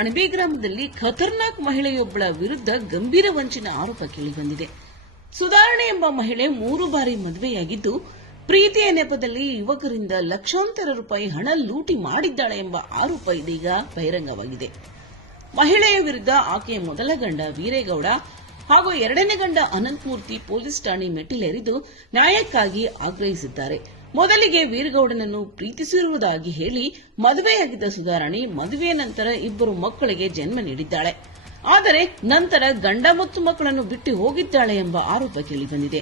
ಅಣಬೆ ಗ್ರಾಮದಲ್ಲಿ ಖತರ್ನಾಕ್ ಮಹಿಳೆಯೊಬ್ಬಳ ವಿರುದ್ಧ ಗಂಭೀರ ವಂಚನೆ ಆರೋಪ ಕೇಳಿಬಂದಿದೆ. ಸುಧಾರಣೆ ಎಂಬ ಮಹಿಳೆ ಮೂರು ಬಾರಿ ಮದುವೆಯಾಗಿದ್ದು, ಪ್ರೀತಿಯ ನೆಪದಲ್ಲಿ ಯುವಕರಿಂದ ಲಕ್ಷಾಂತರ ರೂಪಾಯಿ ಹಣ ಲೂಟಿ ಮಾಡಿದ್ದಾಳೆ ಎಂಬ ಆರೋಪ ಇದೀಗ ಬಹಿರಂಗವಾಗಿದೆ. ಮಹಿಳೆಯ ವಿರುದ್ಧ ಆಕೆಯ ಮೊದಲ ಗಂಡ ವೀರೇಗೌಡ ಹಾಗೂ ಎರಡನೇ ಗಂಡ ಅನಂತಮೂರ್ತಿ ಪೊಲೀಸ್ ಠಾಣೆ ಮೆಟ್ಟಿಲೇರಿದ್ದು ನ್ಯಾಯಕ್ಕಾಗಿ ಆಗ್ರಹಿಸಿದ್ದಾರೆ. ಮೊದಲಿಗೆ ವೀರಗೌಡನನ್ನು ಪ್ರೀತಿಸಿರುವುದಾಗಿ ಹೇಳಿ ಮದುವೆಯಾಗಿದ್ದ ಸುಧಾರಾಣಿ ಮದುವೆಯ ನಂತರ ಇಬ್ಬರು ಮಕ್ಕಳಿಗೆ ಜನ್ಮ ನೀಡಿದ್ದಾಳೆ. ಆದರೆ ನಂತರ ಗಂಡ ಮತ್ತು ಮಕ್ಕಳನ್ನು ಬಿಟ್ಟು ಹೋಗಿದ್ದಾಳೆ ಎಂಬ ಆರೋಪ ಕೇಳಿಬಂದಿದೆ.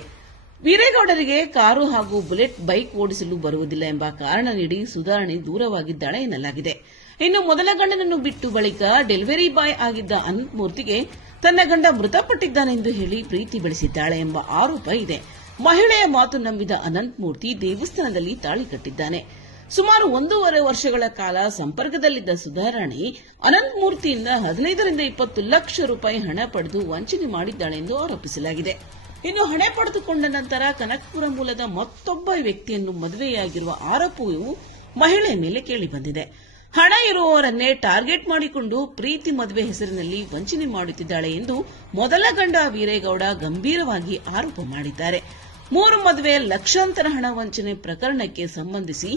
ವೀರೇಗೌಡರಿಗೆ ಕಾರು ಹಾಗೂ ಬುಲೆಟ್ ಬೈಕ್ ಓಡಿಸಲು ಬರುವುದಿಲ್ಲ ಎಂಬ ಕಾರಣ ನೀಡಿ ಸುಧಾರಣೆ ದೂರವಾಗಿದ್ದಾಳೆ ಎನ್ನಲಾಗಿದೆ. ಇನ್ನು ಮೊದಲ ಗಂಡನನ್ನು ಬಿಟ್ಟು ಬಳಿಕ ಡೆಲಿವರಿ ಬಾಯ್ ಆಗಿದ್ದ ಅನಂತಮೂರ್ತಿಗೆ ತನ್ನ ಗಂಡ ಮೃತಪಟ್ಟಿದ್ದಾನೆಂದು ಹೇಳಿ ಪ್ರೀತಿ ಬೆಳೆಸಿದ್ದಾಳೆ ಎಂಬ ಆರೋಪ ಇದೆ. ಮಹಿಳೆಯ ಮಾತು ನಂಬಿದ ಅನಂತಮೂರ್ತಿ ದೇವಸ್ಥಾನದಲ್ಲಿ ತಾಳಿ ಕಟ್ಟಿದ್ದಾನೆ. ಸುಮಾರು ಒಂದೂವರೆ ವರ್ಷಗಳ ಕಾಲ ಸಂಪರ್ಕದಲ್ಲಿದ್ದ ಸುಧಾರಾಣಿ ಅನಂತಮೂರ್ತಿಯಿಂದ ಹದಿನೈದರಿಂದ ಇಪ್ಪತ್ತು ಲಕ್ಷ ರೂಪಾಯಿ ಹಣ ಪಡೆದು ವಂಚನೆ ಮಾಡಿದ್ದಾಳೆ ಎಂದು ಆರೋಪಿಸಲಾಗಿದೆ. ಇನ್ನು ಹಣ ಪಡೆದುಕೊಂಡ ನಂತರ ಕನಕಪುರ ಮೂಲದ ಮತ್ತೊಬ್ಬ ವ್ಯಕ್ತಿಯನ್ನು ಮದುವೆಯಾಗಿರುವ ಆರೋಪವು ಮಹಿಳೆ ಮೇಲೆ ಕೇಳಿಬಂದಿದೆ ಹಣ ಇರುವವರನ್ನೇ ಟಾರ್ಗೆಟ್ ಮಾಡಿಕೊಂಡು ಪ್ರೀತಿ ಮದುವೆ ಹೆಸರಿನಲ್ಲಿ ವಂಚನೆ ಮಾಡುತ್ತಿದ್ದಾಳೆ ಎಂದು ಮೊದಲ ಗಂಡ ವೀರೇಗೌಡ ಗಂಭೀರವಾಗಿ ಆರೋಪ ಮಾಡಿದ್ದಾರೆ. ಮೂರು ಮದುವೆ ಲಕ್ಷಾಂತರ ಹಣ ವಂಚನೆ ಪ್ರಕರಣಕ್ಕೆ ಸಂಬಂಧಿಸಿ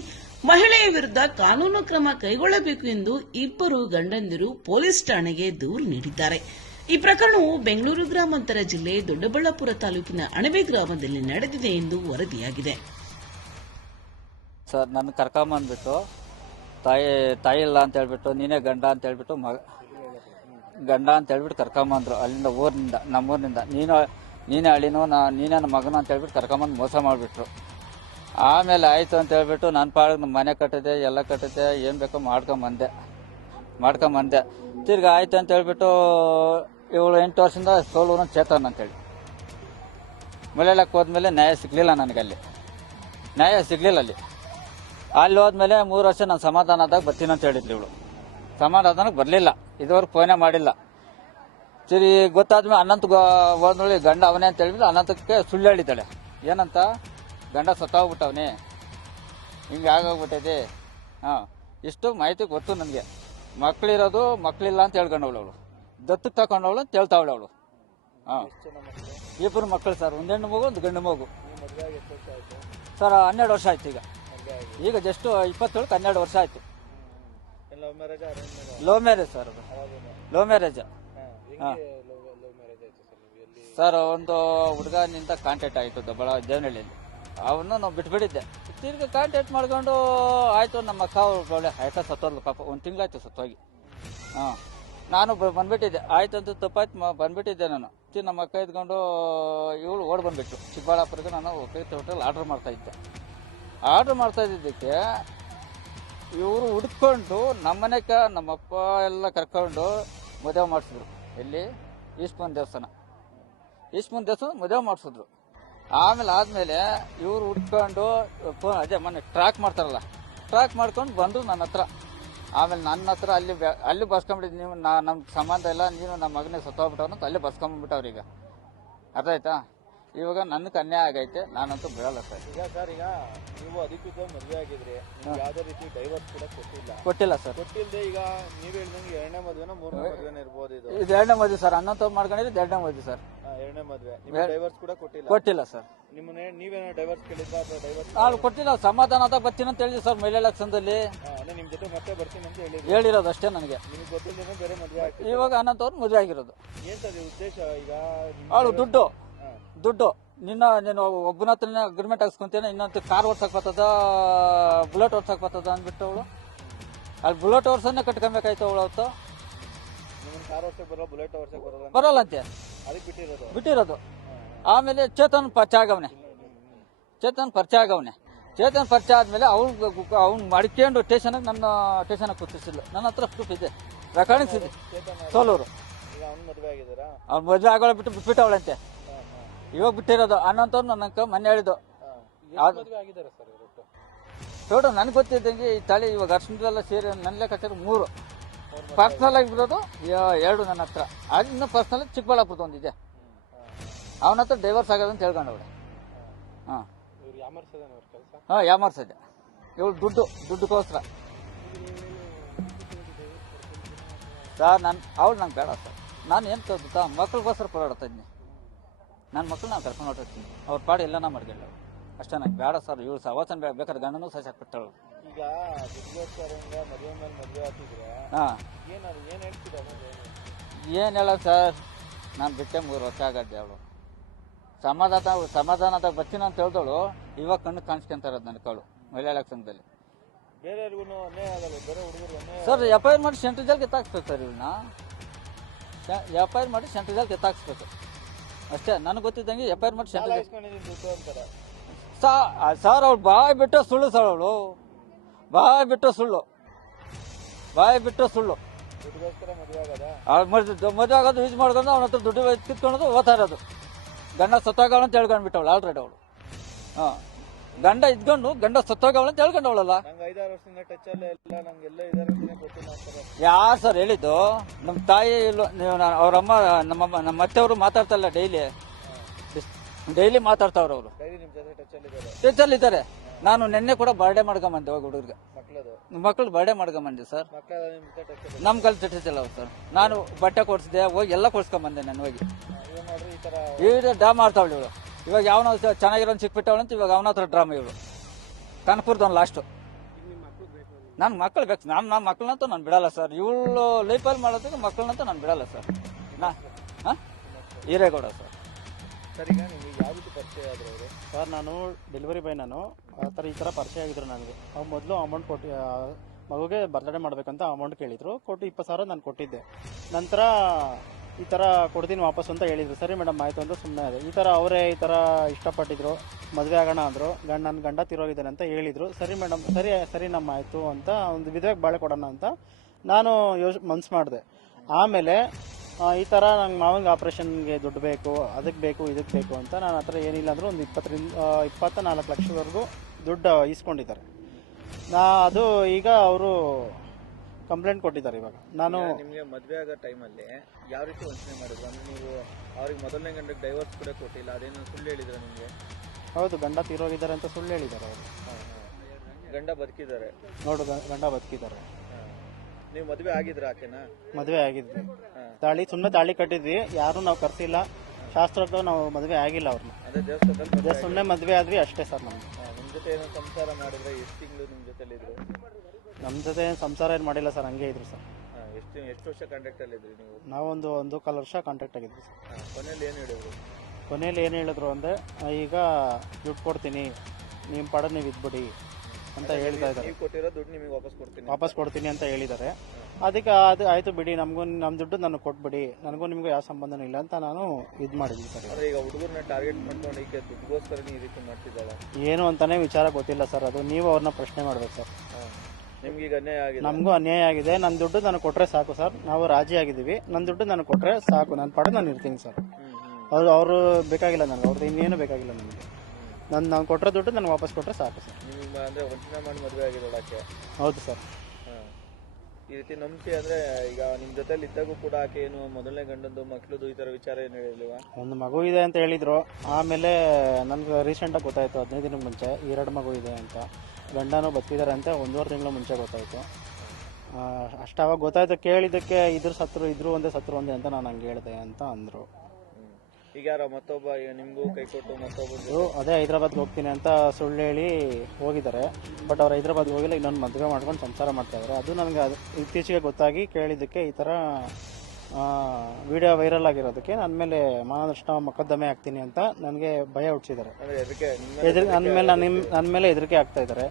ಮಹಿಳೆಯ ವಿರುದ್ಧ ಕಾನೂನು ಕ್ರಮ ಕೈಗೊಳ್ಳಬೇಕು ಎಂದು ಇಬ್ಬರು ಗಂಡಂದಿರು ಪೊಲೀಸ್ ಠಾಣೆಗೆ ದೂರು ನೀಡಿದ್ದಾರೆ. ಈ ಪ್ರಕರಣವು ಬೆಂಗಳೂರು ಗ್ರಾಮಾಂತರ ಜಿಲ್ಲೆ ದೊಡ್ಡಬಳ್ಳಾಪುರ ತಾಲೂಕಿನ ಅಣಬೆ ಗ್ರಾಮದಲ್ಲಿ ನಡೆದಿದೆ ಎಂದು ವರದಿಯಾಗಿದೆ. ಸರ್ ನನ್ನ ಕರ್ಕೊಂಬಂದ್ಬಿಟ್ಟು ತಾಯಿ ತಾಯಿ ಇಲ್ಲ ಅಂತ ಹೇಳ್ಬಿಟ್ಟು, ನೀನೇ ಗಂಡ ಅಂತ ಹೇಳ್ಬಿಟ್ಟು ಮಗ, ಗಂಡ ಅಂತ ಹೇಳ್ಬಿಟ್ಟು ಕರ್ಕೊಂಬಂದ್ರು ಅಲ್ಲಿಂದ ಊರಿನಿಂದ, ನಮ್ಮೂರಿನಿಂದ. ನೀನು, ನೀನೇ ಅಳಿನೋ, ನಾ, ನೀನೇ ನನ್ನ ಮಗನ ಅಂತ ಹೇಳ್ಬಿಟ್ಟು ಕರ್ಕೊಂಬಂದು ಮೋಸ ಮಾಡಿಬಿಟ್ರು. ಆಮೇಲೆ ಆಯಿತು ಅಂತ ಹೇಳ್ಬಿಟ್ಟು ನನ್ನ ಪಾಡಿಗೆ ಮನೆ ಕಟ್ಟಿದೆ, ಎಲ್ಲ ಕಟ್ಟಿದೆ, ಏನು ಬೇಕೋ ಮಾಡ್ಕೊಂಬಂದೆ ಮಾಡ್ಕೊಂಬಂದೆ. ತಿರ್ಗಿ ಆಯ್ತು ಅಂತ ಹೇಳ್ಬಿಟ್ಟು ಇವಳು ಎಂಟು ವರ್ಷದಿಂದ ಸೋಲೂರು ಚೇತನ್ ಅಂತೇಳಿ ಮಲೆಯಲ್ಲಕ್ಕೆ ಹೋದ್ಮೇಲೆ ನ್ಯಾಯ ಸಿಗಲಿಲ್ಲ ನನಗಲ್ಲಿ. ನ್ಯಾಯ ಸಿಗಲಿಲ್ಲ ಅಲ್ಲಿ. ಅಲ್ಲಿ ಹೋದ್ಮೇಲೆ ಮೂರು ವರ್ಷ ನಾನು ಸಮಾಧಾನ ಆದಾಗ ಬರ್ತೀನಿ ಅಂತ ಹೇಳಿದ್ಲು ಇವಳು. ಸಮಾಧಾನಕ್ಕೆ ಬರಲಿಲ್ಲ. ಇದುವರೆಗೂ ಫೋನೇ ಮಾಡಿಲ್ಲ. ಸರಿ ಗೊತ್ತಾದ್ಮೇಲೆ ಅನಂತ ಹೋದ್ಮೇಲೆ ಗಂಡ ಅವನೇ ಅಂತ ಹೇಳಿದ್ಲು ಅನಂತಕ್ಕೆ ಸುಳ್ಳು ಹೇಳಿದ್ದಾಳೆ. ಏನಂತ? ಗಂಡ ಸತ್ತೋಗ್ಬಿಟ್ಟವನೇ. ಹಿಂಗೆ ಆಗೋಗ್ಬಿಟ್ಟಿದೆ ಹಾಂ, ಇಷ್ಟು ಮಾಹಿತಿ ಗೊತ್ತು ನನಗೆ. ಮಕ್ಕಳಿರೋದು ಮಕ್ಕಳಿಲ್ಲ ಅಂತ ಹೇಳ್ಕೊಂಡವಳು ಅವಳು. ದತ್ತು ತಗೊಂಡವಳು ಅಂತ ಹೇಳ್ತಾವಳು ಅವಳು. ಹಾಂ. ಇಬ್ಬರು ಮಕ್ಕಳು ಸರ್. ಒಂದು ಹೆಣ್ಣು ಮಗು, ಒಂದು ಗಂಡು ಮಗು. ಸರ್, ಹನ್ನೆರಡು ವರ್ಷ ಆಯ್ತು ಈಗ. ಈಗ ಜಸ್ಟ್ ಇಪ್ಪತ್ತೇಳು ಹನ್ನೆರಡು ವರ್ಷ ಆಯ್ತು. ಲವ್ ಮ್ಯಾರೇಜ್ ಲವ್ ಸರ್ ಅದು ಲವ್ ಮ್ಯಾರೇಜ್ ಸರ್ ಒಂದು ಹುಡುಗನಿಂದ ಕಾಂಟ್ಯಾಕ್ಟ್ ಆಯಿತು ದೊಡ್ಡಬಳ ಜೇವನಹಳ್ಳಿಯಲ್ಲಿ ಅವನ್ನ ನಾವು ಬಿಟ್ಬಿಟ್ಟಿದ್ದೆ. ತಿರ್ಗಿ ಕಾಂಟ್ಯಾಕ್ಟ್ ಮಾಡ್ಕೊಂಡು ಆಯಿತು ನಮ್ಮ ಅಕ್ಕ ಒಳ್ಳೆ ಆಯ್ತಾ ಸತ್ತೋದ್ಲು ಪಾಪ. ಒಂದು ತಿಂಗಳಾಯ್ತು ಸತ್ತೋಗಿ. ಹಾಂ. ನಾನು ಬಂದ್ಬಿಟ್ಟಿದ್ದೆ. ಆಯ್ತು ಅಂತ ತಪ್ಪಾಯ್ತು ಬಂದ್ಬಿಟ್ಟಿದ್ದೆ ನಾನು. ನಮ್ಮ ಅಕ್ಕ ಇದ್ಕೊಂಡು ಇವಳು ಓಡ್ ಬಂದ್ಬಿಟ್ಟು ಚಿಕ್ಕಬಳ್ಳಾಪುರಕ್ಕೆ ನಾನು ಕೈ ಹೋಟೆಲ್ ಆರ್ಡರ್ ಮಾಡ್ತಾ ಇದ್ದೆ. ಆರ್ಡರ್ ಮಾಡ್ತಾ ಇದ್ದಿದ್ದಕ್ಕೆ ಇವರು ಹುಡ್ಕೊಂಡು ನಮ್ಮನೆಕ ನಮ್ಮಪ್ಪ ಎಲ್ಲ ಕರ್ಕೊಂಡು ಮದುವೆ ಮಾಡಿಸಿದ್ರು. ಎಲ್ಲಿ? ಈಶ್ಮನ್ ದೇವಸ್ಥಾನ. ಈಶ್ಮನ್ ದೇವಸ್ಥಾನ ಮದುವೆ ಮಾಡಿಸಿದ್ರು. ಆಮೇಲೆ ಆದಮೇಲೆ ಇವರು ಹುಡ್ಕೊಂಡು ಫೋನ್ ಅದೇ ಮೊನ್ನೆ ಟ್ರ್ಯಾಕ್ ಮಾಡ್ತಾರಲ್ಲ, ಟ್ರ್ಯಾಕ್ ಮಾಡ್ಕೊಂಡು ಬಂದರು ನನ್ನ ಹತ್ರ. ಆಮೇಲೆ ನನ್ನ ಹತ್ರ ಅಲ್ಲಿ ಅಲ್ಲಿ ಬಸ್ಕೊಂಬಿಟ್ಟಿದ್ದು ನೀವು ನಮ್ಮ ಸಂಬಂಧ ಇಲ್ಲ, ನೀನು ನಮ್ಮ ಮಗನಿಗೆ ಸತ್ತೋಗ್ಬಿಟ್ಟು ಅಂತ ಅಲ್ಲಿ ಬರ್ಸ್ಕೊಂಬಿಟ್ಟವ್ರು ಈಗ. ಅರ್ಥ ಆಯ್ತಾ? ಇವಾಗ ನನ್ನ ಕನ್ಯಾ ಆಗೈತೆ ನಾನಂತೂ ಬಿಡಲ್ಲ ಸರ್. ಈಗ ಸರ್ ಈಗ ನೀವು ಅಧಿಕೃತವಾಗಿ ಮದುವೆ ಆಗಿದ್ರಿ ನಿಮ್ಗೆ ಯಾವುದೇ ರೀತಿ ಡೈವರ್ಸ್ ಕೂಡ ಕೊಟ್ಟಿಲ್ಲ. ಕೊಟ್ಟಿಲ್ಲ ಸರ್. ಕೊಟ್ಟಿಲ್ಲದೆ ಈಗ ನೀವ್ ಹೇಳಿದಂಗೆ ಎರಡನೇ ಮದುವೆನ ಮೂರನೇ ಮದುವೆನ ಇರ್ಬೋದು ಇದು. ಇದು ಎರಡನೇ ಮದುವೆ ಸರ್. ಹನ್ನೊಂದು ಮಾಡ್ಕೊಂಡಿದ್ರೆ ಎರಡನೇ ಮದುವೆ ಸರ್. ಆ, ಎರಡನೇ ಮದುವೆ. ನಿಮ್ಗೆ ಡೈವರ್ಸ್ ಕೂಡ ಕೊಟ್ಟಿಲ್ಲ. ಕೊಟ್ಟಿಲ್ಲ ಸರ್. ನಿಮ್ಮನ್ನ ನೀವೇನೋ ಡೈವರ್ಸ್ ಕೇಳಿದ್ರಾ ಅಥವಾ ಡೈವರ್ಸ್ ನಾನು ಕೊಟ್ಟಿಲ್ಲ. ಸಮಾಧಾನ ಅಂತ ಬರ್ತೀನಿ ಅಂತ ಹೇಳಿದ್ವಿ ಸರ್ ಮಹಿಳೆ ಲಕ್ಷಣದಲ್ಲಿ ಅಂದ್ರೆ ನಿಮ್ ಜೊತೆ ಮತ್ತೆ ಬರ್ತೀನಿ ಅಂತ ಹೇಳಿ ಹೇಳಿರೋದು ಅಷ್ಟೇ ನನಗೆ. ನಿಮ್ಗೆ ಗೊತ್ತಿಲ್ಲದೇನೆ ಬೇರೆ ಮದುವೆ ಆಗ್ತಿದೆ ಇವಾಗ ಅನಂತ ಅವ್ರು ಮದುವೆ ಆಗಿರೋದು. ಏನ್ ಸರ್ ಉದ್ದೇಶ ಈಗ ಅವಳು ದುಡ್ಡು. ದುಡ್ಡು. ನಿನ್ನ ನೀನು ಒಬ್ಬನ ಹತ್ರನೇ ಅಗ್ರಿಮೆಂಟ್ ಹಾಕ್ಸ್ಕೊಂತೇನೆ ಇನ್ನೊಂದು ಕಾರ್ ಓಡ್ಸಕ್ ಬರ್ತದ ಬುಲೆಟ್ ಓಡ್ಸಕ್ ಬರ್ತದ ಅಂದ್ಬಿಟ್ಟು ಅವಳು. ಅಲ್ಲಿ ಬುಲೆಟ್ ಓಡ್ಸನ್ನೇ ಕಟ್ಕೊಬೇಕಾಯ್ತು ಅವಳು ಅವತ್ತು. ಬರೋಲ್ಲ ಅಂತೆ. ಬಿಟ್ಟಿರೋದು. ಆಮೇಲೆ ಚೇತನ್ ಪರಿಚಯ ಆಗವನೆ. ಚೇತನ್ ಪರಿಚಯ ಆಗವನೆ. ಚೇತನ್ ಪರಿಚಯ ಆದ್ಮೇಲೆ ಅವ್ಳು ಅವ್ನು ಮಡ್ಕೊಂಡು ಸ್ಟೇಷನ್ಗೆ ನನ್ನ ಸ್ಟೇಷನ್ಗೆ ಕೂತಿಸಿಲ್ಲ ನನ್ನ ಹತ್ರ ಪ್ರೂಫ್ ಇದೆ. ರೆಕಾರ್ಡಿಂಗ್ಸ್ ಇದೆ. ಸೋಲೂರು. ಅವ್ನು ಮದುವೆ ಅವ್ನು ಆಗೋಳ ಬಿಟ್ಟು ಬಿಟ್ಬಿಟ್ಟವಳಂತೆ. ಇವಾಗ ಬಿಟ್ಟಿರೋದು ಅನ್ನೋಂಥವ್ರು ನನ್ನ ಮೊನ್ನೆ ಹೇಳಿದ್ದು. ಯಾವ್ದು? ಆಗಿದ್ದಾರೆ ಸರ್ ಟೋಟಲ್ ನನಗೆ ಗೊತ್ತಿದ್ದಂಗೆ ಈ ತಳಿ ಇವಾಗ ಅರ್ಶನದೆಲ್ಲ ಸೇರಿ ನನ್ನ ಲೆಕ್ಕಾಚಾರ ಮೂರು. ಪರ್ಸ್ನಲ್ ಆಗಿ ಬಿಡೋದು ಯ- ಎರಡು ನನ್ನ ಹತ್ರ. ಅದು ಇನ್ನೂ ಪರ್ಸ್ನಲ್ ಚಿಕ್ಕಬಳ್ಳಾಪುರದ ಒಂದಿದೆ. ಅವನ ಹತ್ರ ಡೈವರ್ಸ್ ಆಗೋದು ಅಂತ ಹಾಂ. ಯಾಮರ್ಸದೇನ ಅವ್ರ ಕೆಲಸ? ಹಾಂ ಯಾಮರ್ಸಿದೆ. ಇವಳು ದುಡ್ಡು ದುಡ್ಡುಗೋಸ್ಕರ. ಸರ್ ನಾನು ಅವಳು ನಂಗೆ ಬೇಡ ಸರ್. ನಾನು ಏನು ಗೊತ್ತಾ ಮಕ್ಳಿಗೋಸ್ಕರ ಹೋರಾಡ್ತಾ ಇದ್ದೀನಿ. ನನ್ನ ಮಕ್ಕಳು ನಾನು ಕರ್ಕೊಂಡು ಹೊರಟಿರ್ತೀನಿ ಅವ್ರ ಪಾಡು ಎಲ್ಲ ಮಾಡ್ಕೊಳ್ಳೋ ಅಷ್ಟೇ ನಂಗೆ ಬೇಡ ಸರ್ ಇವಳು ಸವಾಸನ ಬೇಡ ಬೇಕಾದ್ರೆ ಗಂಡನೂ ಸಹ ಹಾಕ್ಬಿಡ್ತಾಳು ಈಗ ದುಡ್ಗೋಸ್ಕರಿಂದ ಮದುವೆ ಮೇಲೆ ಮದುವೆ ಆಗ್ತಿದ್ರೆ ಹಾಂ. ಏನಾದ್ರು ಏನ್ ಹೇಳ್ತೀರಾ ಏನು ಹೇಳ ಸರ್? ನಾನು ಬಿಟ್ಟೆ ಮೂರು ವರ್ಷ ಆಗದ್ದೆ ಅವಳು. ಸಮಾಧಾನ ಸಮಾಧಾನದಾಗ ಬರ್ತೀನಿ ಅಂತ ಹೇಳ್ದವಳು ಇವಾಗ ಕಣ್ಣು ಕಾಣಿಸ್ಕೊಂತ ಇರೋದು ನನ್ನ ಕಳು ಮಹಿಳಾ ಸಂಘದಲ್ಲಿ. ಬೇರೆಯವ್ರಿಗೂ ಅನ್ಯಾಯ ಆಗಲ್ಲ ಬೇರೆ ಹುಡುಗರು ಅನ್ಯಾಯ ಸರ್ ಎಫ್ ಐ ಆರ್ ಮಾಡಿ ಸೆಂಟ್ರಲ್ ಜಲ್ ಕೆತ್ತಾಕ್ಸ್ಬೇಕು ಸರ್ ಇವನ್ನ ಎಫ್ ಐ ಆರ್ ಮಾಡಿ ಸೆಂಟ್ರಲ್ ಜೈಲ್ ಗೆತ್ತಾಕ್ಸ್ಬೇಕು ಅಷ್ಟೇ ನನಗೆ ಗೊತ್ತಿದ್ದಂಗೆ ಎಫ್ ಐ ಆರ್ ಮಾಡಿ ಸರ್ ಅವಳು ಬಾಯ್ ಬಿಟ್ಟು ಸುಳ್ಳು ಸರ್ ಅವಳು. ಬಾಯ್ ಬಿಟ್ಟು ಸುಳ್ಳು. ಬಾಯ್ ಬಿಟ್ಟು ಸುಳ್ಳು. ಮದುವೆ ಆಗದ? ಯೂಸ್ ಮಾಡ್ಕೊಂಡು ಅವನ ಹತ್ರ ದುಡ್ಡು ಕಿತ್ಕೊಳೋದು ಓದ್ತಾ ಇರೋದು. ಗಂಡ ಸತ್ತೋಗವಳು ಅಂತ ಹೇಳ್ಕೊಂಡ್ಬಿಟ್ಟವಳು ಆಲ್ರೆಡಿ ಅವಳು. ಹಾಂ. ಗಂಡ ಇದ್ಕೊಂಡು ಗಂಡ ಸತ್ತೋಗವಳು ಅಂತ ಹೇಳ್ಕೊಂಡವಳಲ್ಲ. ಯಾರು ಸರ್ ಹೇಳಿದ್ದು? ನಮ್ಮ ತಾಯಿ ಇಲ್ಲ ನೀವು ನಾನು ಅವರಮ್ಮ ನಮ್ಮಮ್ಮ ನಮ್ಮ ಅತ್ತೆಯವರು ಮಾತಾಡ್ತಾರಲ್ಲ ಡೈಲಿ ಡೈಲಿ ಮಾತಾಡ್ತಾವ್ರು ಅವರು. ಡೈಲಿ ನಿಮ್ಮ ಜೊತೆ ಇದಾರೆ ಟೀಚರ್ಲಿದ್ದಾರೆ ನಾನು ನಿನ್ನೆ ಕೂಡ ಬರ್ಡೇ ಮಾಡ್ಕೊಂಬಂದೆ ಹೋಗಿ ಹುಡುಗರಿಗೆ. ಮಕ್ಳು ಮಕ್ಕಳು ಬರ್ಡೇ ಮಾಡ್ಕೊಂಬಂದೆ ಸರ್ ಜೊತೆ ನಮ್ಮ ಕಲ್ ತಿಟ್ಟಿಸಿಲ್ಲ ಅವ್ರು ಸರ್ ನಾನು ಬಟ್ಟೆ ಕೊಡ್ಸಿದೆ ಹೋಗಿ ಎಲ್ಲ ಕೊಡ್ಸ್ಕೊಂಬಂದೆ ನಾನು ಹೋಗಿ. ಇವ್ ನೋಡ್ರಿ ಈ ಈಗ ಡ್ರಾ ಮಾಡ್ತಾವಳು ಇವಳು. ಇವಾಗ ಯಾವನೋ ಚೆನ್ನಾಗಿರೋನ್ ಸಿಕ್ಬಿಟ್ಟವಳು ಅಂತ ಇವಾಗ ಅವನ ಹತ್ರ ಡ್ರಾಮಾ ಇವಳು. ಕನಕಪುರದವ್ನು ಲಾಸ್ಟು ನನ್ನ ಮಕ್ಕಳು ಬೇಕು. ನಮ್ಮ ನಮ್ಮ ಮಕ್ಕಳನ್ನಂತೂ ನಾನು ಬಿಡಲ್ಲ ಸರ್. ಇವಳು ಲೈಫಲ್ಲಿ ಮಾಡೋದಕ್ಕೆ ಮಕ್ಕಳನ್ನಂತೂ ನಾನು ಬಿಡಲ್ಲ ಸರ್. ನಾ ಹಾಂ? ಹಿರೇಗೌಡ ಸರ್. ಸರ್ ಈಗ ನಿಮಗೆ ಯಾವ ರೀತಿ ಪರಿಚಯ ಆದರೆ ಅವರು? ಸರ್ ನಾನು ಡೆಲಿವರಿ ಬಾಯ್ ನಾನು. ಆ ಥರ ಈ ಥರ ಪರಿಚಯ ಆಗಿದ್ರು ನನಗೆ. ಅವ್ರು ಮೊದಲು ಅಮೌಂಟ್ ಕೊಟ್ಟು ಆ, ಮಗುಗೆ ಬರ್ತ್ಡೇ ಮಾಡಬೇಕಂತ ಅಮೌಂಟ್ ಕೇಳಿದ್ರು. ಕೊಟ್ಟು ಇಪ್ಪತ್ತು ಸಾವಿರ ನಾನು ಕೊಟ್ಟಿದ್ದೆ. ನಂತರ ಈ ಥರ ಕೊಡ್ತೀನಿ ವಾಪಸ್ ಅಂತ ಹೇಳಿದರು. ಸರಿ ಮೇಡಮ್, ಆಯಿತು ಅಂತ ಸುಮ್ಮನೆ ಅದೇ. ಈ ಥರ ಅವರೇ ಈ ಥರ ಇಷ್ಟಪಟ್ಟಿದ್ರು, ಮದುವೆ ಆಗೋಣ ಅಂದರು ಗಂಡ ನನ್ನ ಗಂಡ ತಿರೋಗಿದ್ದಾನೆ ಅಂತ ಹೇಳಿದರು. ಸರಿ ಮೇಡಮ್, ಸರಿ ಸರಿ ನಮ್ಮ ಆಯಿತು ಅಂತ ಒಂದು ವಿಧವಾಗಿ ಬಾಳೆ ಕೊಡೋಣ ಅಂತ ನಾನು ಯೋಚ್, ಮನ್ಸು ಮಾಡಿದೆ. ಆಮೇಲೆ ಈ ಥರ ನಂಗೆ ಮಾವನಿಗೆ ಆಪ್ರೇಷನ್ಗೆ ದುಡ್ಡು ಬೇಕು ಅದಕ್ಕೆ ಬೇಕು ಇದಕ್ಕೆ ಬೇಕು ಅಂತ ನಾನು ಹತ್ರ ಏನಿಲ್ಲ ಅಂದರೂ ಒಂದು ಇಪ್ಪತ್ತರಿಂದ ಇಪ್ಪತ್ತ ನಾಲ್ಕು ಲಕ್ಷದವರೆಗೂ ದುಡ್ಡು ಇಸ್ಕೊಂಡಿದ್ದಾರೆ ನಾ ಅದು ಈಗ ಅವರು ಕಂಪ್ಲೇಂಟ್ ಕೊಟ್ಟಿದ್ದಾರೆ ಇವಾಗ. ನಾನು ನಿಮಗೆ ಮದುವೆ ಆಗೋ ಟೈಮಲ್ಲಿ ಯಾವ ರೀತಿ ವಂಚನೆ ಮಾಡಿದ್ರು? ಅಂದ್ರೆ ನೀವು ಅವ್ರಿಗೆ ಮೊದಲನೇ ಗಂಡಕ್ಕೆ ಡೈವರ್ಸ್ ಕೂಡ ಕೊಟ್ಟಿಲ್ಲ ಅದೇನೋ ಸುಳ್ಳು ಹೇಳಿದ್ರು ನಿಮಗೆ? ಹೌದು ಗಂಡ ತೀರೋಗಿದ್ದಾರೆ ಅಂತ ಸುಳ್ಳು ಹೇಳಿದ್ದಾರೆ ಅವರು. ಗಂಡ ಬದುಕಿದ್ದಾರೆ. ನೋಡು ಗ- ಗಂಡ ಬದುಕಿದ್ದಾರೆ. ನೀವು ಮದುವೆ ಆಗಿದ್ರ ಆಕೆನಾ? ಮದುವೆ ಆಗಿದ್ವಿ. ತಾಳಿ ಸುಮ್ಮನೆ ತಾಳಿ ಕಟ್ಟಿದ್ವಿ ಯಾರು ನಾವು ಕರ್ಸಿಲ್ಲ. ಶಾಸ್ತ್ರಕ್ಕೆ ನಾವು ಮದುವೆ ಆಗಿಲ್ಲ ಅವ್ರನ್ನ. ಅದೇ ದೇವಸ್ಥಾನದಲ್ಲಿ ಮದ್ವೆ ಜಸ್ಟ್ ಸುಮ್ಮನೆ ಮದುವೆ ಆದ್ವಿ ಅಷ್ಟೇ ಸರ್ ನಮ್ದು. ನಿಮ್ಮ ನಿಮ್ ಜೊತೆ ಏನೋ ಸಂಸಾರ ಮಾಡಿದ್ರೆ ಎಷ್ಟು ತಿಂಗಳು ನಿಮ್ಮ ಜೊತೆಲಿ ಇದ್ರು ನಮ್ಮ ಜೊತೆ ಏನ್ ಸಂಸಾರ ಏನು ಮಾಡಿಲ್ಲ ಸರ್ ಹಂಗೆ ಇದ್ರು ಸರ್. ಹಾ, ಎಷ್ಟು ಎಷ್ಟು ವರ್ಷ ಕಾಂಟ್ಯಾಕ್ಟ್ ಅಲ್ಲಿ ಇದ್ರಿ ನೀವು? ನಾವೊಂದು ಒಂದು ಕಾಲು ವರ್ಷ ಕಾಂಟ್ಯಾಕ್ಟ್ ಆಗಿದ್ವಿ ಸರ್. ಹಾ, ಕೊನೆಯಲ್ಲಿ ಏನ್ ಹೇಳಿದ್ರು? ಕೊನೆಯಲ್ಲಿ ಏನು ಹೇಳಿದ್ರು ಅಂದರೆ ಈಗ ದುಡ್ಡು ಕೊಡ್ತೀನಿ ನಿಮ್ಮ ಪಡ ನೀವು ಇದ್ಬಿಡಿ ಅಂತ ಹೇಳ್ತಾ ಇದ್ದಾರೆ. ನೀವು ಕೊಟ್ಟಿರೋ ದುಡ್ಡು ನಿಮಗೆ ವಾಪಸ್ ಕೊಡ್ತೀನಿ ವಾಪಸ್ ಕೊಡ್ತೀನಿ ಅಂತ ಹೇಳಿದ್ದಾರೆ. ಅದಕ್ಕೆ ಅದು ಆಯಿತು ಬಿಡಿ ನಮಗೂ ನಮ್ಮ ದುಡ್ಡು ನನಗೆ ಕೊಟ್ಬಿಡಿ ನನಗೂ ನಿಮಗೂ ಯಾವ ಸಂಬಂಧನೂ ಇಲ್ಲ ಅಂತ ನಾನು ಇದು ಮಾಡಿದ್ದೀನಿ ಸರ್. ಈಗ ಹುಡುಗರನ್ನ ಟಾರ್ಗೆಟ್ ಮಾಡ್ಕೊಂಡು ಈಗ ದುಡ್ಡುಗೋಸ್ಕರ ಈ ರೀತಿ ಮಾಡ್ತಿದ್ದಾಳ? ಏನು ಅಂತಾನೆ ವಿಚಾರ ಗೊತ್ತಿಲ್ಲ ಸರ್ ಅದು ನೀವು ಅವ್ರನ್ನ ಪ್ರಶ್ನೆ ಮಾಡ್ಬೇಕು ಸರ್. ನಿಮ್ಗೆ ಈಗ ಅನ್ಯಾಯ ಆಗಿದೆ. ನಮಗೂ ಅನ್ಯಾಯ ಆಗಿದೆ ನನ್ನ ದುಡ್ಡು ನನಗೆ ಕೊಟ್ಟರೆ ಸಾಕು ಸರ್. ನಾವು ರಾಜಿ ಆಗಿದ್ದೀವಿ ನನ್ನ ದುಡ್ಡು ನನಗೆ ಕೊಟ್ಟರೆ ಸಾಕು ನನ್ನ ಪಡ ನಾನು ಇರ್ತೀನಿ ಸರ್. ಅವ್ರು ಅವರು ಬೇಕಾಗಿಲ್ಲ ನನಗೆ ಅವ್ರದ್ದು ಇನ್ನೇನು ಬೇಕಾಗಿಲ್ಲ ನನಗೆ. ನನ್ನ ನಾನು ಕೊಟ್ಟರೆ ದುಡ್ಡು ನನಗೆ ವಾಪಸ್ ಕೊಟ್ಟರೆ ಸಾಕು ಸರ್. ನಿಮ್ಮ ಅಂದ್ರೆ ವಂಚನೆ ಮಾಡಿ ಮದುವೆ ಆಗಿರೋಳಕ್ಕೆ ಹೌದು ಸರ್. ಈ ರೀತಿ ನಂಬಿಕೆ ಅಂದ್ರೆ ಈಗ ನಿಮ್ ಜೊತೆಲಿ ಇದ್ದಾಗೂ ಕೂಡ ಆಕೆ ಏನು ಮೊದಲನೇ ಗಂಡಂದು ಮಕ್ಳದ್ದು ಈ ತರ ವಿಚಾರ ಏನು ಹೇಳಿಲ್ವಾ? ಒಂದು ಮಗು ಇದೆ ಅಂತ ಹೇಳಿದ್ರು. ಆಮೇಲೆ ನನಗೆ ರೀಸೆಂಟಾಗಿ ಗೊತ್ತಾಯ್ತು, ಹದಿನೈದು ದಿನ ಮುಂಚೆ ಎರಡು ಮಗು ಇದೆ ಅಂತ. ಗಂಡನೂ ಬದುಕಿದ್ದಾರೆ ಅಂತ ಒಂದೂವರೆ ತಿಂಗಳು ಮುಂಚೆ ಗೊತ್ತಾಯ್ತು. ಅಷ್ಟು ಅವಾಗ ಗೊತ್ತಾಯ್ತು ಕೇಳಿದ್ದಕ್ಕೆ ಇದ್ರ ಸತ್ರು, ಇದ್ರು ಒಂದೇ ಸತ್ರು ಒಂದೇ ಅಂತ ನಾನು ಹಂಗೆ ಹೇಳಿದೆ ಅಂತ ಅಂದರು. ಈಗ ಯಾರ ಮತ್ತೊಬ್ಬ ನಿಮ್ಗೂ ಕೈ ಕೊಟ್ಟು ಮತ್ತೊಬ್ಬ ಅದೇ ಹೈದ್ರಾಬಾದ್ಗೆ ಹೋಗ್ತೀನಿ ಅಂತ ಸುಳ್ಳು ಹೇಳಿ ಹೋಗಿದ್ದಾರೆ. ಬಟ್ ಅವ್ರು ಹೈದ್ರಾಬಾದ್ಗೆ ಹೋಗಿಲ್ಲ ಇನ್ನೊಂದು ಮದುವೆ ಮಾಡ್ಕೊಂಡು ಸಂಸಾರ ಮಾಡ್ತಾ ಇದ್ದಾರೆ. ಅದು ನನಗೆ ಅದು ಇತ್ತೀಚೆಗೆ ಗೊತ್ತಾಗಿ ಕೇಳಿದ್ದಕ್ಕೆ ಈ ಥರ ವಿಡಿಯೋ ವೈರಲ್ ಆಗಿರೋದಕ್ಕೆ ನನ್ನ ಮೇಲೆ ಮಾನನಷ್ಟ ಮೊಕದ್ದಮೆ ಆಗ್ತೀನಿ ಅಂತ ನನಗೆ ಭಯ ಹುಟ್ಟಿಸಿದ್ದಾರೆ. ನಿಮ್ಮ ನನ್ನ ಮೇಲೆ ನನ್ನ ನನ್ನ ಮೇಲೆ ಹೆದರಿಕೆ ಆಗ್ತಾ ಇದ್ದಾರೆ.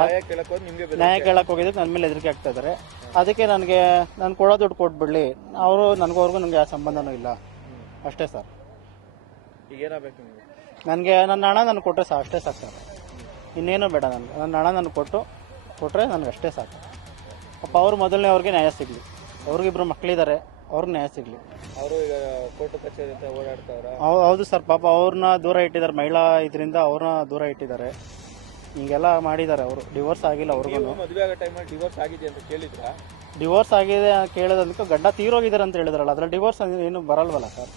ನ್ಯಾಯ ಹೋಗಿದ್ರೆ ಕೇಳಕ್ಕೆ ಹೋಗಿದ್ದಕ್ಕೆ ನನ್ನ ಮೇಲೆ ಹೆದರಿಕೆ ಆಗ್ತಾ ಇದ್ದಾರೆ. ಅದಕ್ಕೆ ನನಗೆ ನಾನು ಕೊಡೋ ದುಡ್ಡು ಕೊಟ್ಬಿಡ್ಲಿ. ಅವರು ನನಗೋರ್ಗೂ ನನಗೆ ಯಾವ ಸಂಬಂಧನೂ ಇಲ್ಲ. ಅಷ್ಟೇ ಸರ್. ಈಗ ಏನಾಗಬೇಕು ನಿಮ್ಗೆ? ನನಗೆ ನನ್ನ ಹಣ ನನಗೆ ಕೊಟ್ಟರೆ ಸಾ ಅಷ್ಟೇ ಸಾಕು ಸರ್ ಇನ್ನೇನು ಬೇಡ ನನಗೆ. ನನ್ನ ಹಣ ನನಗೆ ಕೊಟ್ಟು ಕೊಟ್ಟರೆ ನನಗೆ ಅಷ್ಟೇ ಸಾಕು. ಪಾಪ ಅವ್ರು ಮೊದಲನೇ ಅವ್ರಿಗೆ ನ್ಯಾಯ ಸಿಗಲಿ. ಅವ್ರಿಗಿಬ್ರು ಮಕ್ಕಳಿದ್ದಾರೆ ಅವ್ರಿಗೆ ನ್ಯಾಯ ಸಿಗಲಿ. ಅವರು ಈಗ ಕೋರ್ಟ್ ಕಚೇರಿ ಅಂತ ಓಡಾಡ್ತಾವ್ರ? ಹೌದು ಸರ್ ಪಾಪ ಅವ್ರನ್ನ ದೂರ ಇಟ್ಟಿದ್ದಾರೆ. ಮಹಿಳಾ ಇದರಿಂದ ಅವ್ರನ್ನ ದೂರ ಇಟ್ಟಿದ್ದಾರೆ. ಹಿಂಗೆಲ್ಲ ಮಾಡಿದ್ದಾರೆ ಅವರು. ಡಿವೋರ್ಸ್ ಆಗಿಲ್ಲ ಅವ್ರಿಗೆ ಮದುವೆ ಆಗೋ ಟೈಮಲ್ಲಿ ಡಿವೋರ್ಸ್ ಆಗಿದೆ ಅಂತ ಕೇಳಿದ್ರಾ? ಡಿವೋರ್ಸ್ ಆಗಿದೆ ಕೇಳೋದಕ್ಕೆ ಗಂಡ ತೀರೋಗಿದ್ದಾರೆ ಅಂತ ಹೇಳಿದ್ರಲ್ಲ ಅದ್ರಲ್ಲಿ ಡಿವೋರ್ಸ್ ಏನು ಬರಲ್ವಲ್ಲ ಸರ್.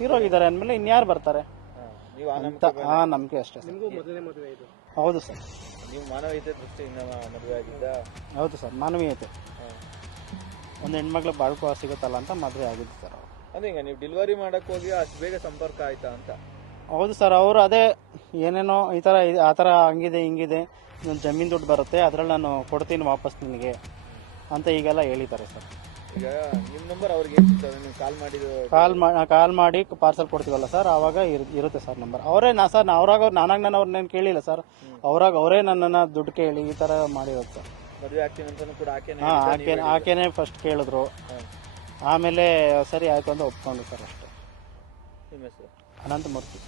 ತೀರೋಗಿದ್ದಾರೆ ಅಂದ್ಮೇಲೆ ಇನ್ಯಾರು ಬರ್ತಾರೆ? ಹಾ. ನೀವು ಆ ಅಂತ ನಂಬಿಕೆ ಆ ನಂಬಿಕೆ ಅಷ್ಟೇ ಸರ್. ಮೊದಲನೇ ಮದುವೆ ಇದು. ಹೌದು ಸರ್. ನೀವು ಮಾನವೀಯತೆ ದೃಷ್ಟಿಯಿಂದ ಮದುವೆ ಆಗಿದ್ದ? ಹೌದು ಸರ್ ಮಾನವೀಯತೆ. ಒಂದು ಹೆಣ್ಮಕ್ಳು ಬಾಳ್ಕೋ ಸಿಗುತ್ತಲ್ಲ ಅಂತ ಮದುವೆ ಆಗಿದ್ದು ಸರ್ ಅವ್ರು. ಅಂದ್ರೆ ಈಗ ನೀವು ಡೆಲಿವರಿ ಮಾಡಕ್ ಹೋಗಿ ಅಷ್ಟು ಬೇಗ ಸಂಪರ್ಕ ಆಯ್ತಾ ಅಂತ? ಹೌದು ಸರ್ ಅವರು ಅದೇ ಏನೇನೋ ಈ ಥರ ಇದೆ- ಆ ಥರ ಹಂಗಿದೆ ಹಿಂಗಿದೆ ನನ್ನ ಜಮೀನು ದುಡ್ಡು ಬರುತ್ತೆ ಅದ್ರಲ್ಲಿ ನಾನು ಕೊಡ್ತೀನಿ ವಾಪಸ್ ನಿನಗೆ ಅಂತ ಈಗೆಲ್ಲ ಹೇಳಿದ್ದಾರೆ ಸರ್. ಈಗ ನಿಮ್ಮ ನಂಬರ್ ಅವ್ರಿಗೆ ಏನು ಸಿಗ್ತದೆ? ನೀವು ಕಾಲ್ ಮಾಡಿದ್ದು ಕಾಲ್ ಮಾ ಕಾಲ್ ಮಾಡಿ ಪಾರ್ಸಲ್ ಕೊಡ್ತೀವಲ್ಲ ಸರ್ ಆವಾಗ ಇರ್- ಇರುತ್ತೆ ಸರ್ ನಂಬರ್ ಅವರೇ ನಾ ಸರ್ ಅವ್ರಾಗ ನಾನಾಗ ನಾನು ಅವ್ರನ್ನೇನು ಕೇಳಿಲ್ಲ ಸರ್ ಅವ್ರಾಗ ಅವರೇ ನನ್ನನ್ನು ದುಡ್ಡು ಕೇಳಿ ಈ ಥರ ಮಾಡಿರೋದು ಸರ್ ಮದುವೆ ಆಗ್ತೀನಿ ಅಂತಾನು ಕೂಡ ಆಕೆನೇ ಹಾಂ ಆಕೆ ಆಕೆನೇ ಫಸ್ಟ್ ಕೇಳಿದ್ರು. ಆಮೇಲೆ ಸರಿ ಆಯ್ತು ಅಂತ ಒಪ್ಕೊಂಡು ಸರ್ ಅಷ್ಟೇ. ನಿಮ್ಮ ಹೆಸರು? ಅನಂತಮೂರ್ತಿ